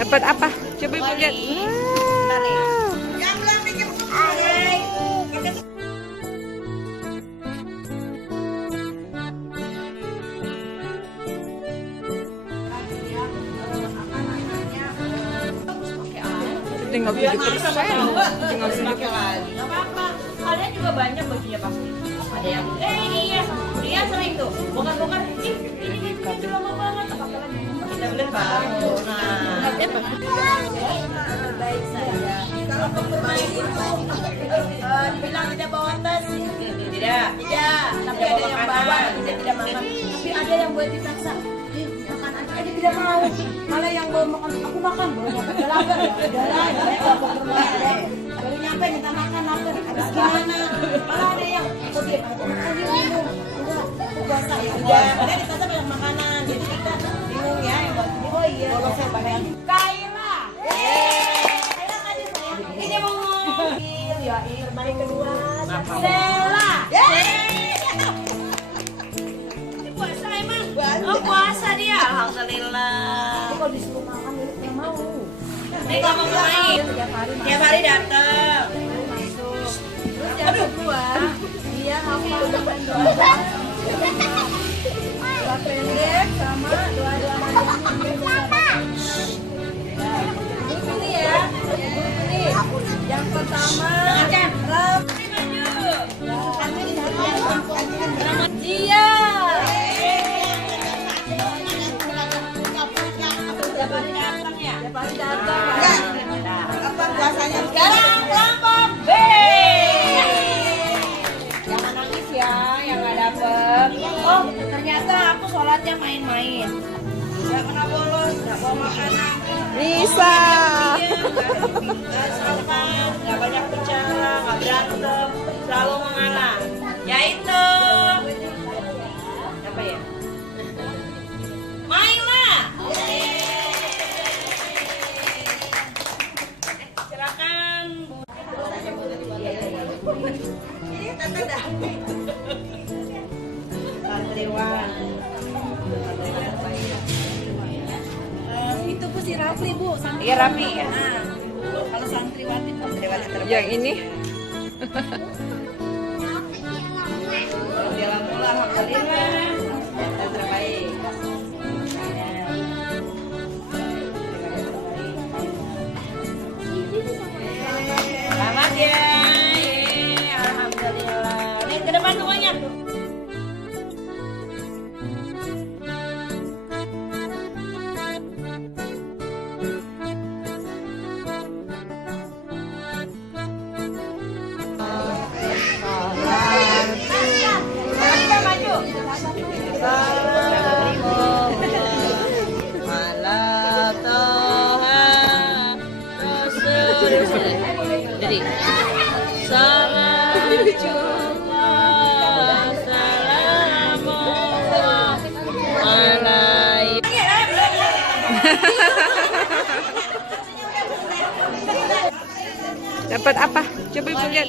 Dapat apa? Coba ibu lihat. Tinggal 7%. Tinggal 7%. Nggak apa-apa. Kalian juga banyak bajunya pasti. Ada yang dia sering tuh bongkar-bongkar. Ini lama banget. Apa kalian kita beli baru. Nah, baik saja. Kalau pemain itu bilang tidak bawa tas. Tidak. Tapi ada yang bawa, tidak makan. Tapi ada yang buat dipaksa. Makan aja, dia tidak mau. Malah yang bawa makan, aku makan. Baru makan lapar ya. Baru nyampe minta makan lapar. Habis gimana? Malah ada yang makan minum. Enggak, aku puasa ya. Udah, ada di tas banyak makanan. Jadi kita bingung ya yang buat ini. Oh iya. Kalau saya bayar. Kaila. Kaila tadi saya. Ini mau ngomongin ya, baris kedua. Sela. Puasa emang? Oh puasa dia, alhamdulillah. Kalau disuruh makan nggak mau. Ini nggak mau main. Tiap hari datang. Terus yang kedua dia hafal dengan dua pendek sama dua ini ya. Ini yang pertama. Dia. Apa puasanya sekarang kelompok B. Jangan nangis ya yang nggak dapet. Oh ternyata aku sholatnya main-main. Nggak pernah bolos, nggak bawa makanan. Bisa. Nggak sampah, nggak banyak bicara, nggak berantem, selalu mengalah. Yaitu apa ya? Maila. Silakan. Ini tante dah. Santriwan. Itu Bu si Rafli Bu. Iya Rafli ya. Nah, kalau santriwati terbaik. Yang ini. Dia langsung alhamdulillah. Yang terbaik. Selamat ya. Alhamdulillah. Nih ke depan semuanya. Jadi Dapat apa? Coba ibu lihat.